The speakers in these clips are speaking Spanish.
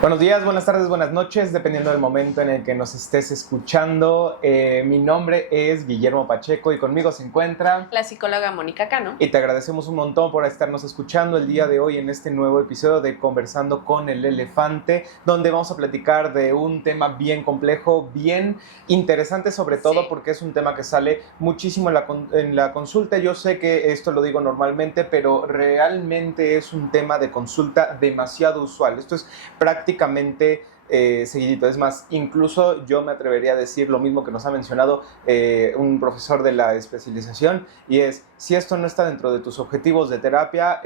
Buenos días, buenas tardes, buenas noches, dependiendo del momento en el que nos estés escuchando. Mi nombre es Guillermo Pacheco y conmigo se encuentra la psicóloga Mónica Cano. Y te agradecemos un montón por estarnos escuchando el día de hoy en este nuevo episodio de Conversando con el Elefante, donde vamos a platicar de un tema bien complejo, bien interesante, sobre todo porque es un tema que sale muchísimo en la consulta. Yo sé que esto lo digo normalmente, pero realmente es un tema de consulta demasiado usual. Esto es prácticamente seguidito. Es más, incluso yo me atrevería a decir lo mismo que nos ha mencionado un profesor de la especialización, y es, si esto no está dentro de tus objetivos de terapia,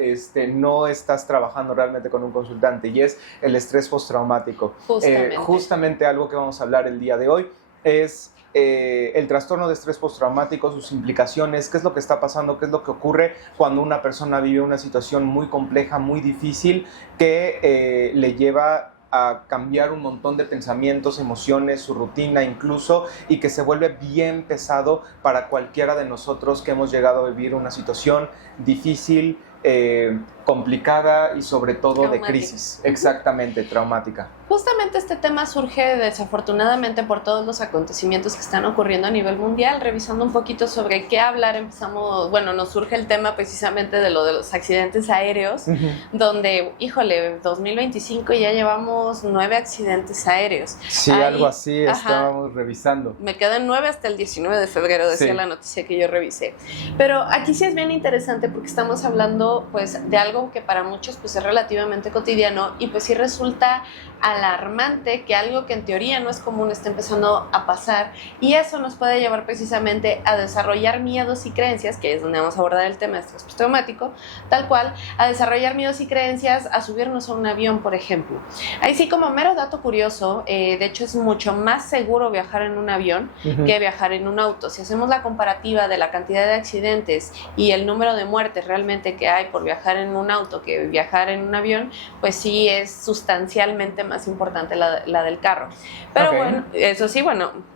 no estás trabajando realmente con un consultante, y es el estrés postraumático. Justamente algo que vamos a hablar el día de hoy es el trastorno de estrés postraumático, sus implicaciones, qué es lo que está pasando, qué es lo que ocurre cuando una persona vive una situación muy compleja, muy difícil, que le lleva a cambiar un montón de pensamientos, emociones, su rutina incluso, y que se vuelve bien pesado para cualquiera de nosotros que hemos llegado a vivir una situación difícil, complicada y sobre todo traumática. De crisis, exactamente, traumática. Justamente este tema surge desafortunadamente por todos los acontecimientos que están ocurriendo a nivel mundial. Revisando un poquito sobre qué hablar, nos surge el tema precisamente de lo de los accidentes aéreos, donde, 2025 ya llevamos 9 accidentes aéreos. Sí, algo así estábamos revisando. Me quedan 9 hasta el 19 de febrero, decía la noticia que yo revisé. Pero aquí sí es bien interesante porque estamos hablando pues de algo que para muchos pues es relativamente cotidiano, y pues sí resulta alarmante que algo que en teoría no es común esté empezando a pasar, y eso nos puede llevar precisamente a desarrollar miedos y creencias, que es donde vamos a abordar el tema de estrés postraumático, tal cual, a desarrollar miedos y creencias a subirnos a un avión, por ejemplo. Ahí sí, como mero dato curioso, de hecho es mucho más seguro viajar en un avión que viajar en un auto. Si hacemos la comparativa de la cantidad de accidentes y el número de muertes realmente que hay por viajar en un auto que viajar en un avión, pues sí es sustancialmente más importante la del carro. Pero bueno, eso sí,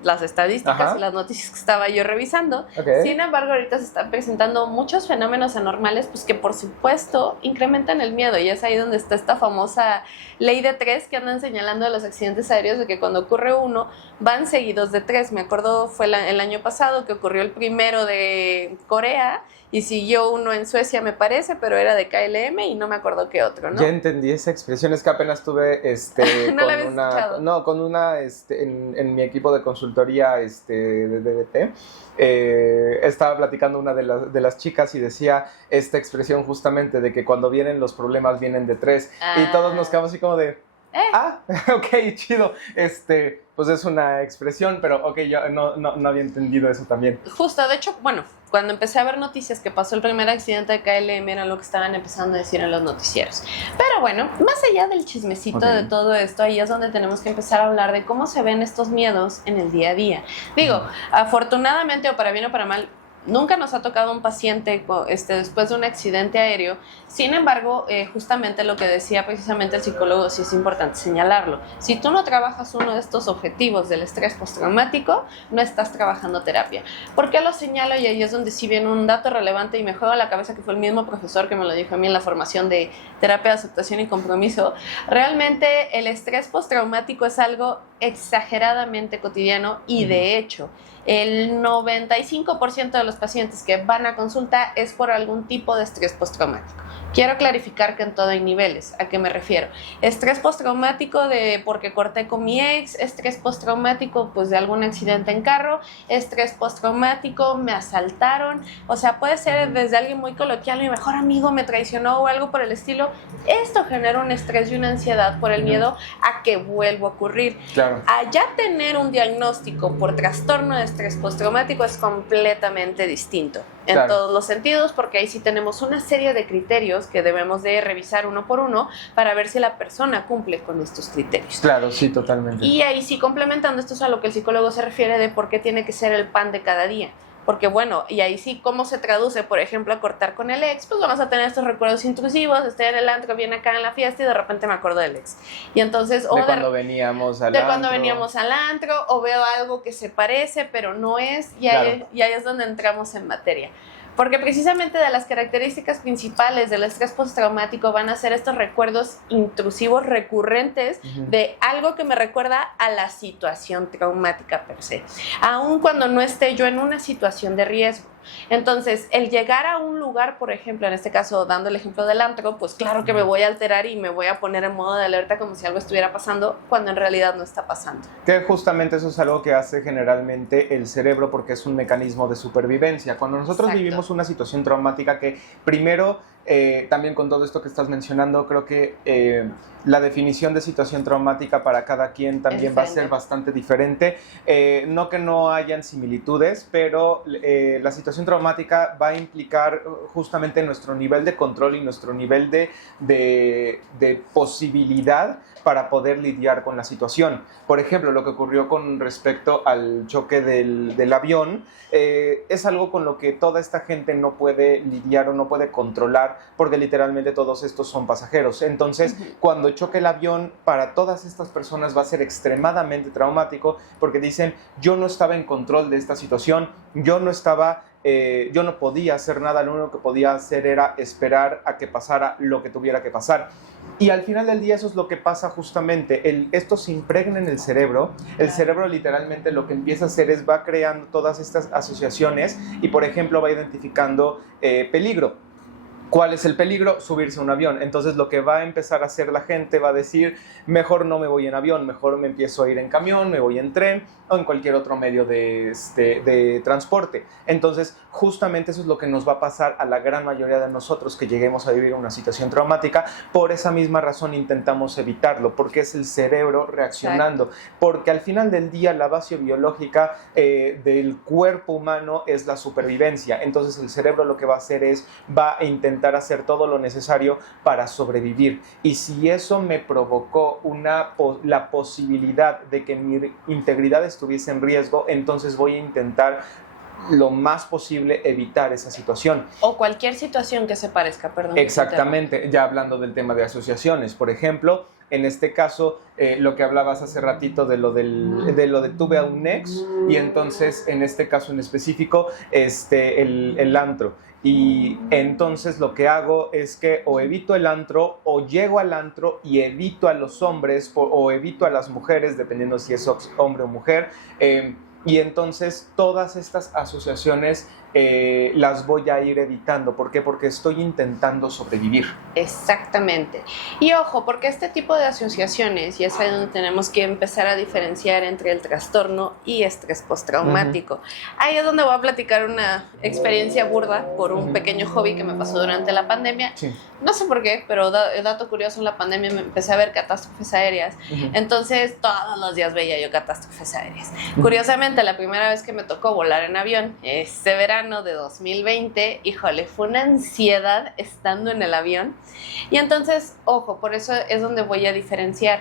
las estadísticas y las noticias que estaba yo revisando, sin embargo ahorita se están presentando muchos fenómenos anormales pues que por supuesto incrementan el miedo, y es ahí donde está esta famosa ley de 3 que andan señalando de los accidentes aéreos, de que cuando ocurre uno van seguidos de 3. Me acuerdo fue el año pasado que ocurrió el primero de Corea y siguió uno en Suecia, me parece, pero era de KLM y no me acuerdo qué otro, ¿no? Ya entendí esa expresión, es que apenas tuve ¿No la habías escuchado? No, con una en mi equipo de consultoría de DBT. Estaba platicando una de las chicas y decía esta expresión justamente de que cuando vienen los problemas vienen de 3, y todos nos quedamos así como de ok, chido. Pues es una expresión, pero yo no había entendido eso también. Justo, de hecho, cuando empecé a ver noticias que pasó el primer accidente de KLM, era lo que estaban empezando a decir en los noticieros. Pero bueno, más allá del chismecito de todo esto, ahí es donde tenemos que empezar a hablar de cómo se ven estos miedos en el día a día. Digo, afortunadamente, o para bien o para mal, nunca nos ha tocado un paciente después de un accidente aéreo. Sin embargo, justamente lo que decía precisamente el psicólogo, sí es importante señalarlo. Si tú no trabajas uno de estos objetivos del estrés postraumático, no estás trabajando terapia. ¿Por qué lo señalo? Y ahí es donde sí viene un dato relevante y me juega a la cabeza, que fue el mismo profesor que me lo dijo a mí en la formación de terapia de aceptación y compromiso. Realmente el estrés postraumático es algo exageradamente cotidiano, y de hecho el 95% de los pacientes que van a consulta es por algún tipo de estrés postraumático. Quiero clarificar que en todo hay niveles. ¿A qué me refiero? Estrés postraumático de porque corté con mi ex, estrés postraumático pues de algún accidente en carro, estrés postraumático me asaltaron, o sea, puede ser desde alguien muy coloquial, mi mejor amigo me traicionó o algo por el estilo. Esto genera un estrés y una ansiedad por el miedo a que vuelva a ocurrir. Claro. Allá tener un diagnóstico por trastorno de estrés postraumático es completamente distinto en todos los sentidos, porque ahí sí tenemos una serie de criterios que debemos de revisar uno por uno para ver si la persona cumple con estos criterios. Claro, sí, totalmente. Y ahí sí, complementando, esto es a lo que el psicólogo se refiere de por qué tiene que ser el pan de cada día. Porque y ahí sí, ¿cómo se traduce? Por ejemplo, a cortar con el ex, pues vamos a tener estos recuerdos intrusivos, estoy en el antro, viene acá en la fiesta y de repente me acuerdo del ex. Y entonces, de cuando veníamos al antro, o veo algo que se parece, pero no es, y ahí es donde entramos en materia. Porque precisamente de las características principales del estrés postraumático van a ser estos recuerdos intrusivos recurrentes de algo que me recuerda a la situación traumática per se, aun cuando no esté yo en una situación de riesgo. Entonces, el llegar a un lugar, por ejemplo, en este caso, dando el ejemplo del antro, pues claro que me voy a alterar y me voy a poner en modo de alerta como si algo estuviera pasando, cuando en realidad no está pasando. Que justamente eso es algo que hace generalmente el cerebro, porque es un mecanismo de supervivencia. Cuando nosotros vivimos una situación traumática, que primero, también con todo esto que estás mencionando, creo que la definición de situación traumática para cada quien también va a ser bastante diferente. No que no hayan similitudes, pero la situación traumática va a implicar justamente nuestro nivel de control y nuestro nivel de posibilidad para poder lidiar con la situación. Por ejemplo, lo que ocurrió con respecto al choque del avión es algo con lo que toda esta gente no puede lidiar o no puede controlar, porque literalmente todos estos son pasajeros. Entonces, cuando choque el avión, para todas estas personas va a ser extremadamente traumático, porque dicen, yo no estaba en control de esta situación, yo no podía hacer nada, lo único que podía hacer era esperar a que pasara lo que tuviera que pasar. Y al final del día eso es lo que pasa justamente, esto se impregna en el cerebro. El cerebro literalmente lo que empieza a hacer es va creando todas estas asociaciones y, por ejemplo, va identificando peligro. ¿Cuál es el peligro? Subirse a un avión. Entonces lo que va a empezar a hacer la gente va a decir, mejor no me voy en avión, mejor me empiezo a ir en camión, me voy en tren o en cualquier otro medio de transporte. Entonces justamente eso es lo que nos va a pasar a la gran mayoría de nosotros que lleguemos a vivir una situación traumática. Por esa misma razón intentamos evitarlo, porque es el cerebro reaccionando. Exacto. Porque al final del día la base biológica del cuerpo humano es la supervivencia. Entonces el cerebro lo que va a hacer es, va a intentar hacer todo lo necesario para sobrevivir. Y si eso me provocó la posibilidad de que mi integridad estuviese en riesgo, entonces voy a intentar lo más posible evitar esa situación. O cualquier situación que se parezca, perdón. Exactamente, ya hablando del tema de asociaciones, por ejemplo, en este caso, lo que hablabas hace ratito de lo de tuve a un ex, y entonces en este caso en específico, el antro. Y entonces lo que hago es que o evito el antro o llego al antro y evito a los hombres o evito a las mujeres, dependiendo si es hombre o mujer. Y entonces todas estas asociaciones las voy a ir evitando. ¿Por qué? Porque estoy intentando sobrevivir. Exactamente. Y ojo, porque este tipo de asociaciones, y es ahí donde tenemos que empezar a diferenciar entre el trastorno y estrés postraumático. Ahí es donde voy a platicar una experiencia burda por un pequeño hobby que me pasó durante la pandemia. Sí. No sé por qué, pero dato curioso, en la pandemia me empecé a ver catástrofes aéreas. Entonces todos los días veía yo catástrofes aéreas. Curiosamente, la primera vez que me tocó volar en avión, este verano de 2020, híjole, fue una ansiedad estando en el avión. Y entonces, ojo, por eso es donde voy a diferenciar.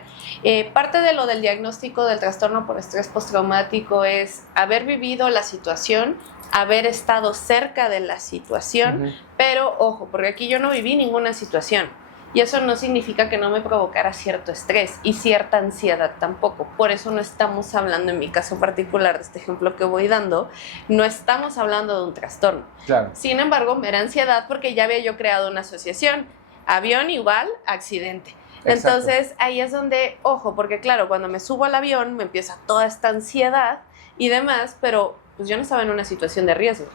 Parte de lo del diagnóstico del trastorno por estrés postraumático es haber vivido la situación, haber estado cerca de la situación, pero ojo, porque aquí yo no viví ninguna situación. Y eso no significa que no me provocara cierto estrés y cierta ansiedad tampoco. Por eso no estamos hablando, en mi caso particular, de este ejemplo que voy dando, no estamos hablando de un trastorno. Claro. Sin embargo, me era ansiedad porque ya había yo creado una asociación. Avión igual, accidente. Exacto. Entonces, ahí es donde, ojo, porque claro, cuando me subo al avión me empieza toda esta ansiedad y demás, pero pues yo no estaba en una situación de riesgo.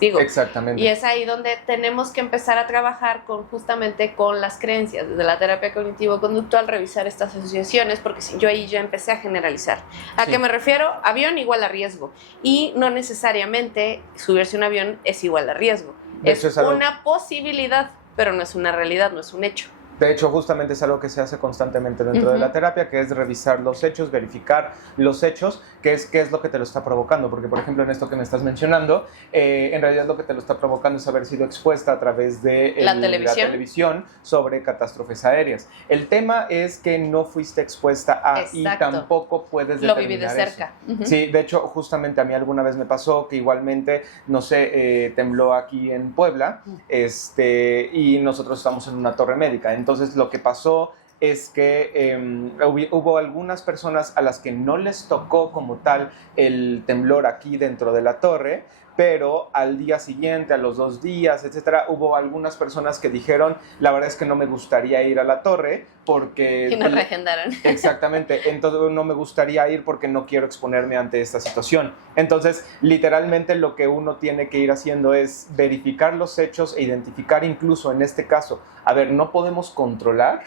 Digo, exactamente. Y es ahí donde tenemos que empezar a trabajar justamente con las creencias, desde la terapia cognitivo-conductual, revisar estas asociaciones, porque yo ahí ya empecé a generalizar. ¿A qué me refiero? Avión igual a riesgo. Y no necesariamente subirse a un avión es igual a riesgo. Es una posibilidad, pero no es una realidad, no es un hecho. De hecho, justamente es algo que se hace constantemente dentro de la terapia, que es revisar los hechos, verificar los hechos, qué es lo que te lo está provocando. Porque, por ejemplo, en esto que me estás mencionando, en realidad lo que te lo está provocando es haber sido expuesta a través de la televisión sobre catástrofes aéreas. El tema es que no fuiste expuesta a y tampoco puedes determinar lo viví de cerca. Sí, de hecho, justamente a mí alguna vez me pasó que igualmente, no sé, tembló aquí en Puebla, y nosotros estamos en una torre médica. Entonces lo que pasó es que hubo algunas personas a las que no les tocó como tal el temblor aquí dentro de la torre, pero al día siguiente, a los 2 días, etcétera, hubo algunas personas que dijeron, la verdad es que no me gustaría ir a la torre porque... Y nos reagendaron. Exactamente, entonces no me gustaría ir porque no quiero exponerme ante esta situación. Entonces, literalmente lo que uno tiene que ir haciendo es verificar los hechos e identificar incluso en este caso, a ver, no podemos controlar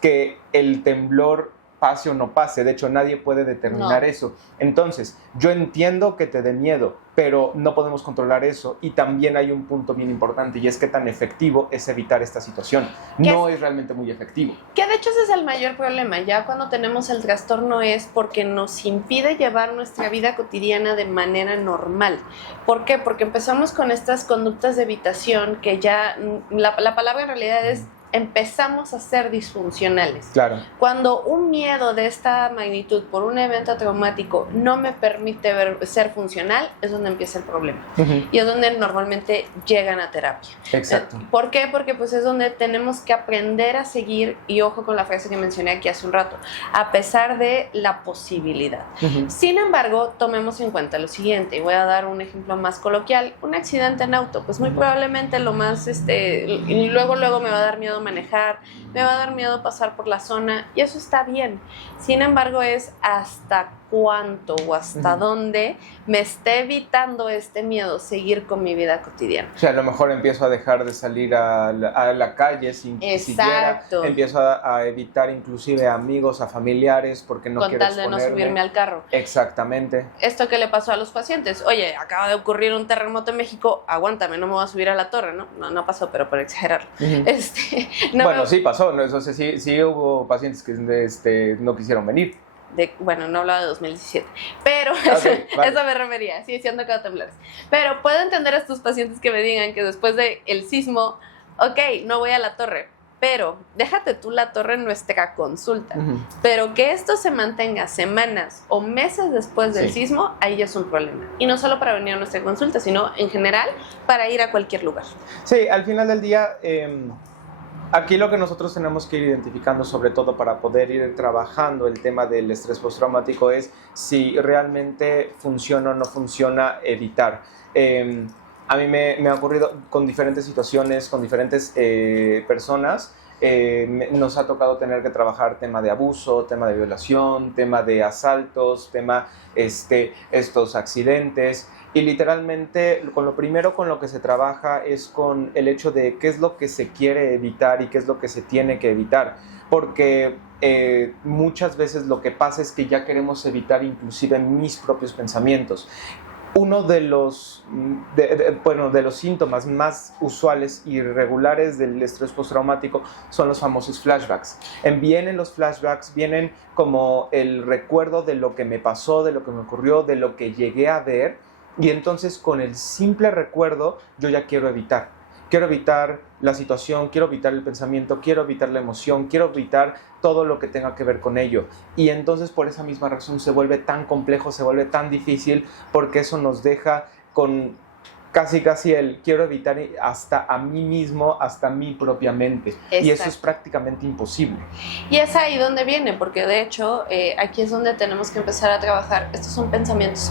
que el temblor pase o no pase, de hecho nadie puede determinar eso. Entonces, yo entiendo que te dé miedo, pero no podemos controlar eso, y también hay un punto bien importante, y es que tan efectivo es evitar esta situación. No es realmente muy efectivo. Que de hecho ese es el mayor problema, ya cuando tenemos el trastorno es porque nos impide llevar nuestra vida cotidiana de manera normal. ¿Por qué? Porque empezamos con estas conductas de evitación que ya, la palabra en realidad es empezamos a ser disfuncionales. Claro. Cuando un miedo de esta magnitud por un evento traumático no me permite ser funcional, es donde empieza el problema. Y es donde normalmente llegan a terapia. Exacto. ¿Por qué? Porque pues es donde tenemos que aprender a seguir, y ojo con la frase que mencioné aquí hace un rato, a pesar de la posibilidad. Sin embargo, tomemos en cuenta lo siguiente, y voy a dar un ejemplo más coloquial, un accidente en auto, pues muy probablemente lo más, y luego me va a dar miedo manejar, me va a dar miedo pasar por la zona, y eso está bien. Sin embargo, es hasta cuánto o hasta dónde me está evitando este miedo seguir con mi vida cotidiana. O sea, a lo mejor empiezo a dejar de salir a la calle sin siquiera, empiezo a evitar inclusive a amigos, a familiares, porque no quiero exponerme. Con tal de no subirme al carro. Exactamente. Esto que le pasó a los pacientes, oye, acaba de ocurrir un terremoto en México, aguántame, no me voy a subir a la torre, ¿no? No pasó, pero por exagerar. Sí pasó, ¿no? Eso sí hubo pacientes que no quisieron venir. No hablaba de 2017, pero okay, vale. Eso me refería, sí, siendo que temblores. Pero puedo entender a estos pacientes que me digan que después del sismo, ok, no voy a la torre, pero déjate tú la torre en nuestra consulta, pero que esto se mantenga semanas o meses después del sismo, ahí ya es un problema. Y no solo para venir a nuestra consulta, sino en general para ir a cualquier lugar. Sí, al final del día... Aquí lo que nosotros tenemos que ir identificando, sobre todo para poder ir trabajando el tema del estrés postraumático, es si realmente funciona o no funciona evitar. A mí me ha ocurrido con diferentes situaciones, con diferentes personas. Nos ha tocado tener que trabajar tema de abuso, tema de violación, tema de asaltos, tema estos accidentes. Y literalmente lo primero con lo que se trabaja es con el hecho de qué es lo que se quiere evitar y qué es lo que se tiene que evitar. Porque muchas veces lo que pasa es que ya queremos evitar inclusive mis propios pensamientos. Uno de los síntomas más usuales y regulares del estrés postraumático son los famosos flashbacks. Vienen los flashbacks, vienen como el recuerdo de lo que me pasó, de lo que me ocurrió, de lo que llegué a ver. Y entonces con el simple recuerdo yo ya quiero evitar. Quiero evitar la situación, quiero evitar el pensamiento, quiero evitar la emoción, quiero evitar todo lo que tenga que ver con ello. Y entonces por esa misma razón se vuelve tan complejo, se vuelve tan difícil, porque eso nos deja con casi el quiero evitar hasta a mí mismo, hasta mi propia mente. Exacto. Y eso es prácticamente imposible. Y es ahí donde viene, porque de hecho aquí es donde tenemos que empezar a trabajar. Estos son pensamientos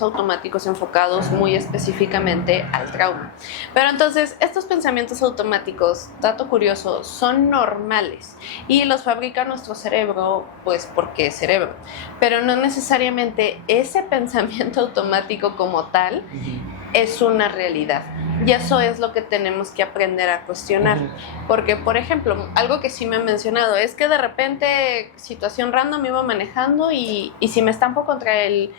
automáticos enfocados muy específicamente al trauma. Pero entonces estos pensamientos automáticos, dato curioso, son normales y los fabrica nuestro cerebro, pues porque es cerebro. Pero no necesariamente ese pensamiento automático como tal es una realidad. Y eso es lo que tenemos que aprender a cuestionar. Porque, por ejemplo, algo que sí me han mencionado es que de repente, situación random, iba manejando y si me estampo contra el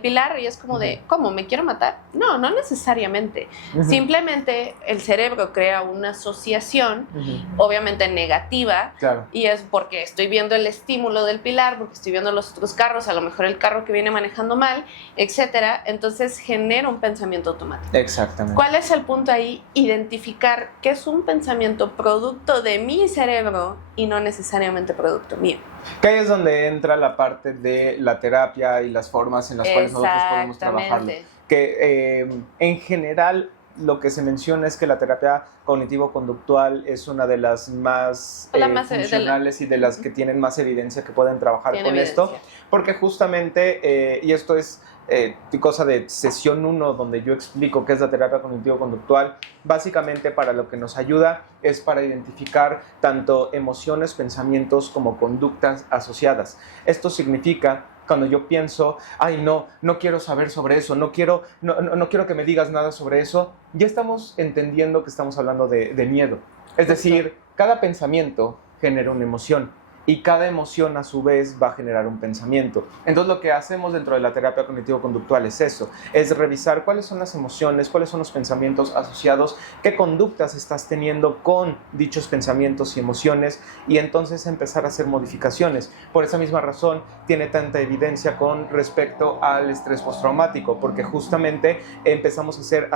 pilar, y es como de, ¿cómo? ¿Me quiero matar? No necesariamente. Simplemente el cerebro crea una asociación, obviamente negativa, claro. Y es porque estoy viendo el estímulo del pilar, porque estoy viendo los otros carros, a lo mejor el carro que viene manejando mal, etcétera. Entonces genera un pensamiento automático. Exactamente. ¿Cuál es el punto ahí? Identificar que es un pensamiento producto de mi cerebro y no necesariamente producto mío. Que ahí es donde entra la parte de la terapia y las formas en las cuales nosotros podemos trabajarlo. Que en general lo que se menciona es que la terapia cognitivo-conductual es una de las más funcionales y de las que tienen más evidencia que pueden trabajar con esto, porque justamente, y esto es cosa de sesión 1, donde yo explico qué es la terapia cognitivo-conductual, básicamente para lo que nos ayuda es para identificar tanto emociones, pensamientos como conductas asociadas. Esto significa cuando yo pienso, ay no quiero saber sobre eso, no quiero que me digas nada sobre eso, ya estamos entendiendo que estamos hablando de miedo. Es decir, cada pensamiento genera una emoción y cada emoción a su vez va a generar un pensamiento. Entonces lo que hacemos dentro de la terapia cognitivo-conductual es eso, es revisar cuáles son las emociones, cuáles son los pensamientos asociados, qué conductas estás teniendo con dichos pensamientos y emociones, y entonces empezar a hacer modificaciones. Por esa misma razón tiene tanta evidencia con respecto al estrés postraumático, porque justamente empezamos a hacer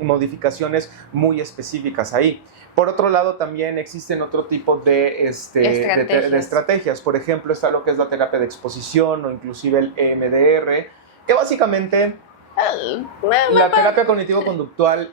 modificaciones muy específicas ahí. Por otro lado, también existen otro tipo de estrategias. Por ejemplo, está lo que es la terapia de exposición o inclusive el EMDR, que básicamente la terapia cognitivo-conductual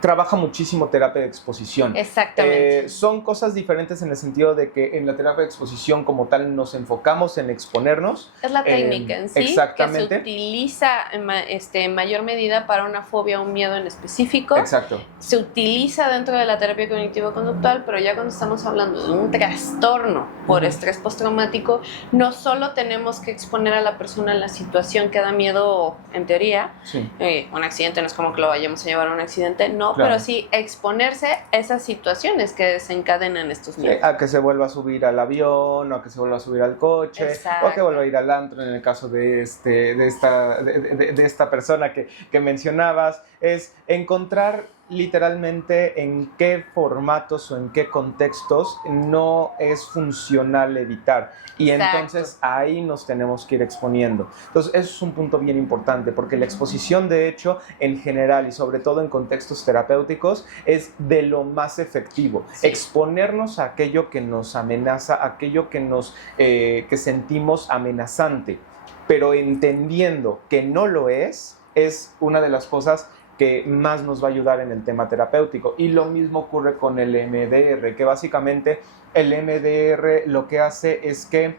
trabaja muchísimo terapia de exposición. Exactamente. Son cosas diferentes en el sentido de que en la terapia de exposición como tal nos enfocamos en exponernos. Es la técnica en sí, exactamente, que se utiliza en mayor medida para una fobia o un miedo en específico. Exacto. Se utiliza dentro de la terapia cognitivo-conductual, pero ya cuando estamos hablando de un trastorno por estrés postraumático, no solo tenemos que exponer a la persona en la situación que da miedo, en teoría, sí. Un accidente no es como que lo vayamos a llevar a un accidente, no, claro, pero sí exponerse a esas situaciones que desencadenan estos miedos. A que se vuelva a subir al avión, o a que se vuelva a subir al coche, exacto, o a que vuelva a ir al antro, en el caso de esta persona que mencionabas, es encontrar literalmente en qué formatos o en qué contextos no es funcional evitar. Y exacto, entonces ahí nos tenemos que ir exponiendo. Entonces eso es un punto bien importante, porque la exposición de hecho en general y sobre todo en contextos terapéuticos es de lo más efectivo. Sí. Exponernos a aquello que nos amenaza, aquello que sentimos amenazante, pero entendiendo que no lo es una de las cosas que más nos va a ayudar en el tema terapéutico. Y lo mismo ocurre con el MDR, que básicamente el MDR lo que hace es que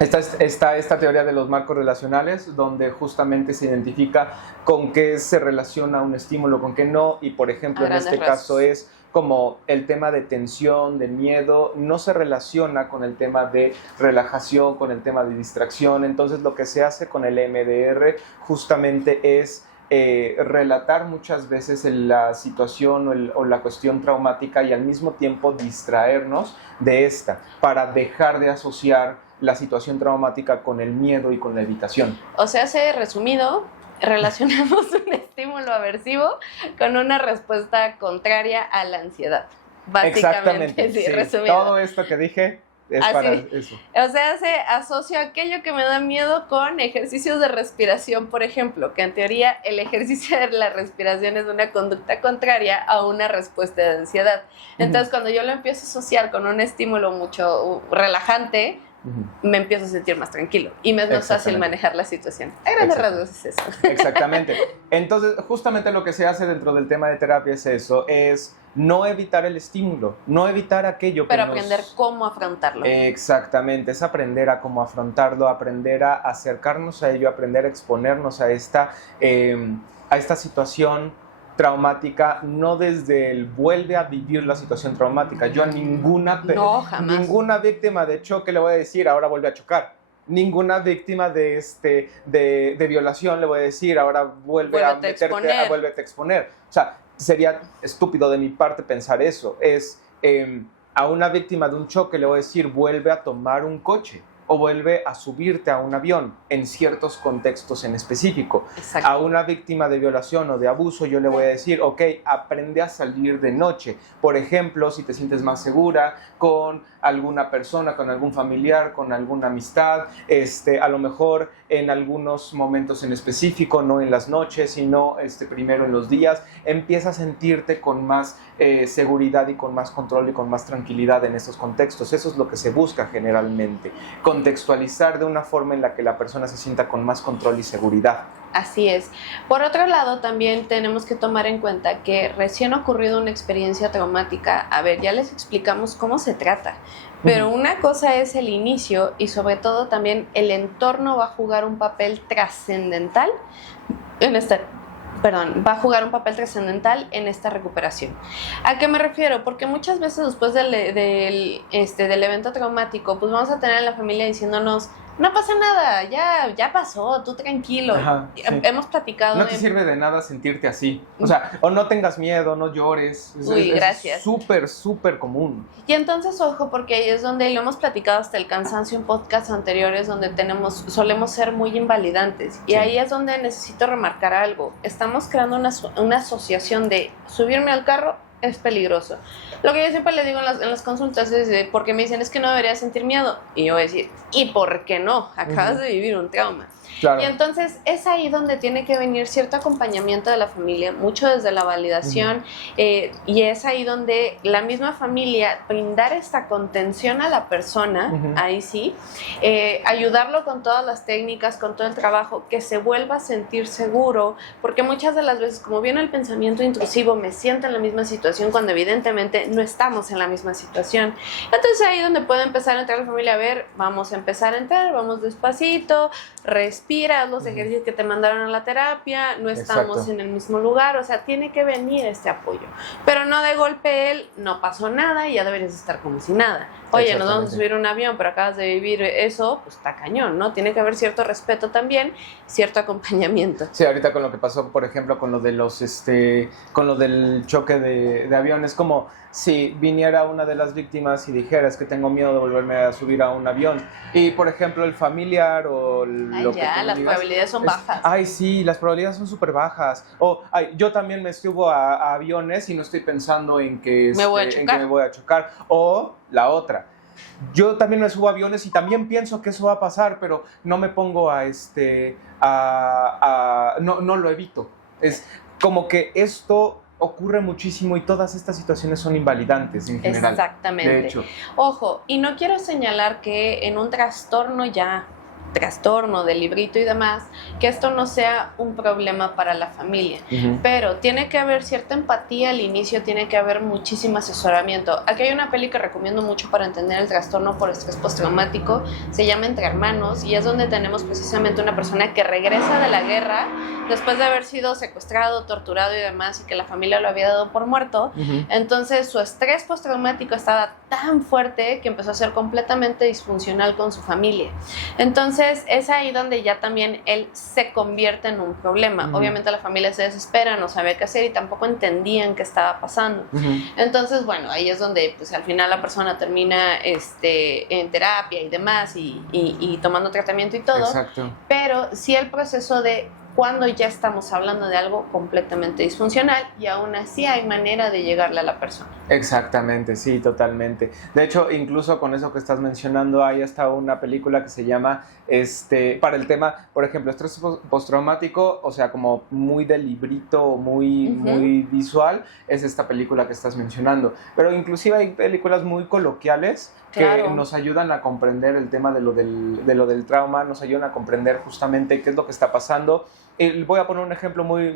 está esta teoría de los marcos relacionales, donde justamente se identifica con qué se relaciona un estímulo, con qué no, y por ejemplo en este caso es como el tema de tensión, de miedo, no se relaciona con el tema de relajación, con el tema de distracción. Entonces lo que se hace con el MDR justamente es relatar muchas veces la situación o la cuestión traumática y al mismo tiempo distraernos de esta para dejar de asociar la situación traumática con el miedo y con la evitación. O sea, resumido, relacionamos un estímulo aversivo con una respuesta contraria a la ansiedad. Básicamente, exactamente, sí, resumido. Todo esto que dije es para eso. O sea, se asocia aquello que me da miedo con ejercicios de respiración, por ejemplo, que en teoría el ejercicio de la respiración es una conducta contraria a una respuesta de ansiedad. Entonces, cuando yo lo empiezo a asociar con un estímulo mucho relajante, me empiezo a sentir más tranquilo y me es más fácil manejar la situación. A grandes rasgos es eso. Exactamente. Entonces, justamente lo que se hace dentro del tema de terapia es eso, es no evitar el estímulo, no evitar aquello pero aprender cómo afrontarlo. Exactamente, es aprender a cómo afrontarlo, aprender a acercarnos a ello, aprender a exponernos a esta situación traumática, no desde el vuelve a vivir la situación traumática. Yo a ninguna víctima de choque le voy a decir ahora vuelve a chocar. Ninguna víctima de violación le voy a decir ahora vuélvete a exponer. O sea, sería estúpido de mi parte pensar eso. A una víctima de un choque le voy a decir vuelve a tomar un coche o vuelve a subirte a un avión en ciertos contextos en específico. Exacto. A una víctima de violación o de abuso yo le voy a decir, ok, aprende a salir de noche. Por ejemplo, si te sientes más segura con alguna persona, con algún familiar, con alguna amistad, a lo mejor en algunos momentos en específico, no en las noches, sino primero en los días, empieza a sentirte con más seguridad y con más control y con más tranquilidad en estos contextos. Eso es lo que se busca generalmente. Contextualizar de una forma en la que la persona se sienta con más control y seguridad. Así es. Por otro lado, también tenemos que tomar en cuenta que recién ha ocurrido una experiencia traumática. A ver, ya les explicamos cómo se trata, pero una cosa es el inicio y sobre todo también el entorno va a jugar un papel trascendental en va a jugar un papel trascendental en esta recuperación. ¿A qué me refiero? Porque muchas veces después del evento traumático, pues vamos a tener a la familia diciéndonos, no pasa nada, ya pasó, tú tranquilo. Ajá, sí. Hemos platicado. No te sirve de nada sentirte así. O sea, o no tengas miedo, no llores. Gracias. Es súper, súper común. Y entonces, ojo, porque ahí es donde lo hemos platicado hasta el cansancio en podcasts anteriores, donde solemos ser muy invalidantes. Y ahí es donde necesito remarcar algo. Estamos creando una asociación de subirme al carro es peligroso. Lo que yo siempre le digo en las consultas es porque me dicen es que no debería sentir miedo. Y yo voy a decir, ¿y por qué no? Acabas de vivir un trauma. Claro. Y entonces es ahí donde tiene que venir cierto acompañamiento de la familia, mucho desde la validación, y es ahí donde la misma familia brindar esta contención a la persona, ahí sí, ayudarlo con todas las técnicas, con todo el trabajo, que se vuelva a sentir seguro, porque muchas de las veces, como viene el pensamiento intrusivo, me siento en la misma situación cuando evidentemente no estamos en la misma situación. Entonces ahí donde puede empezar a entrar la familia, a ver, vamos a empezar a entrar, vamos despacito, respira, haz los ejercicios que te mandaron a la terapia, no estamos en el mismo lugar, o sea, tiene que venir este apoyo. Pero no de golpe él, no pasó nada y ya deberías estar como si nada. Oye, nos vamos a subir a un avión, pero acabas de vivir eso, pues está cañón, ¿no? Tiene que haber cierto respeto también, cierto acompañamiento. Sí, ahorita con lo que pasó, por ejemplo, con lo de con lo del choque de avión, es como si viniera una de las víctimas y dijera, es que tengo miedo de volverme a subir a un avión. Y, por ejemplo, el familiar o lo que las probabilidades son bajas. Ay, sí, las probabilidades son súper bajas. O, yo también me subo a aviones y no estoy pensando en que me voy a chocar. O la otra. Yo también me subo a aviones y también pienso que eso va a pasar, pero no me pongo no lo evito. Es como que esto ocurre muchísimo y todas estas situaciones son invalidantes en general. Exactamente. De hecho. Ojo, y no quiero señalar que en un trastorno del librito y demás, que esto no sea un problema para la familia, pero tiene que haber cierta empatía al inicio, tiene que haber muchísimo asesoramiento. Aquí hay una peli que recomiendo mucho para entender el trastorno por estrés postraumático, se llama Entre Hermanos, y es donde tenemos precisamente una persona que regresa de la guerra después de haber sido secuestrado, torturado y demás, y que la familia lo había dado por muerto. Entonces su estrés postraumático estaba tan fuerte que empezó a ser completamente disfuncional con su familia. Entonces es ahí donde ya también él se convierte en un problema. Obviamente la familia se desespera, no sabía qué hacer y tampoco entendían qué estaba pasando. Entonces, bueno, ahí es donde pues al final la persona termina en terapia y demás y tomando tratamiento y todo. Exacto. Pero sí el proceso de cuando ya estamos hablando de algo completamente disfuncional y aún así hay manera de llegarle a la persona. Exactamente, sí, totalmente. De hecho, incluso con eso que estás mencionando, hay hasta una película que se llama, para el tema, por ejemplo, estrés postraumático, o sea, como muy de librito, muy visual, es esta película que estás mencionando. Pero inclusive hay películas muy coloquiales que nos ayudan a comprender el tema de lo del trauma, nos ayudan a comprender justamente qué es lo que está pasando. Voy a poner un ejemplo muy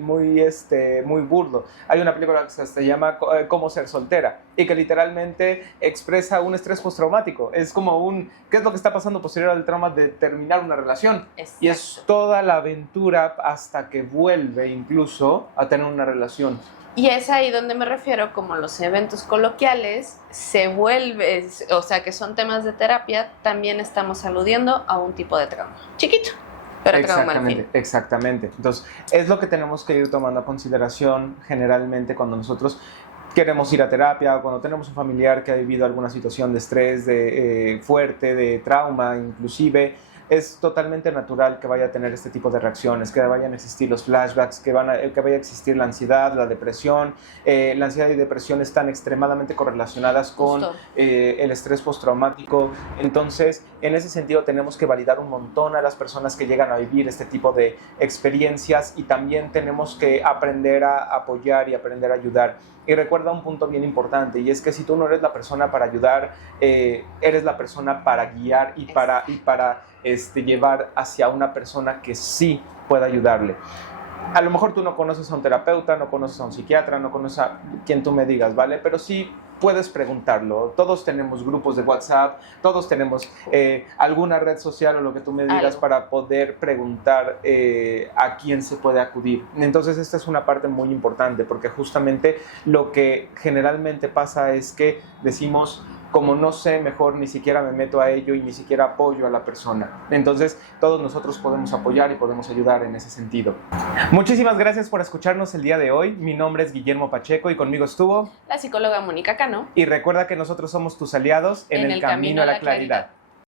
burdo. Hay una película que se llama Cómo ser soltera y que literalmente expresa un estrés postraumático. Es como ¿qué es lo que está pasando posterior al trauma de terminar una relación? Exacto. Y es toda la aventura hasta que vuelve incluso a tener una relación. Y es ahí donde me refiero, como los eventos coloquiales se vuelve, o sea, que son temas de terapia, también estamos aludiendo a un tipo de trauma. Chiquito, pero trauma al fin. Exactamente. Entonces, es lo que tenemos que ir tomando a consideración generalmente cuando nosotros queremos ir a terapia o cuando tenemos un familiar que ha vivido alguna situación de estrés fuerte, de trauma inclusive. Es totalmente natural que vaya a tener este tipo de reacciones, que vayan a existir los flashbacks, que vaya a existir la ansiedad, la depresión. La ansiedad y depresión están extremadamente correlacionadas con el estrés postraumático. Entonces, en ese sentido, tenemos que validar un montón a las personas que llegan a vivir este tipo de experiencias y también tenemos que aprender a apoyar y aprender a ayudar. Y recuerda un punto bien importante, y es que si tú no eres la persona para ayudar, eres la persona para guiar y para llevar hacia una persona que sí pueda ayudarle. A lo mejor tú no conoces a un terapeuta, no conoces a un psiquiatra, no conoces a quien tú me digas, ¿vale? Pero sí puedes preguntarlo. Todos tenemos grupos de WhatsApp, todos tenemos alguna red social o lo que tú me digas para poder preguntar a quién se puede acudir. Entonces esta es una parte muy importante porque justamente lo que generalmente pasa es que decimos, como no sé, mejor ni siquiera me meto a ello y ni siquiera apoyo a la persona. Entonces, todos nosotros podemos apoyar y podemos ayudar en ese sentido. Muchísimas gracias por escucharnos el día de hoy. Mi nombre es Guillermo Pacheco y conmigo estuvo la psicóloga Mónica Cano. Y recuerda que nosotros somos tus aliados en el camino a la claridad.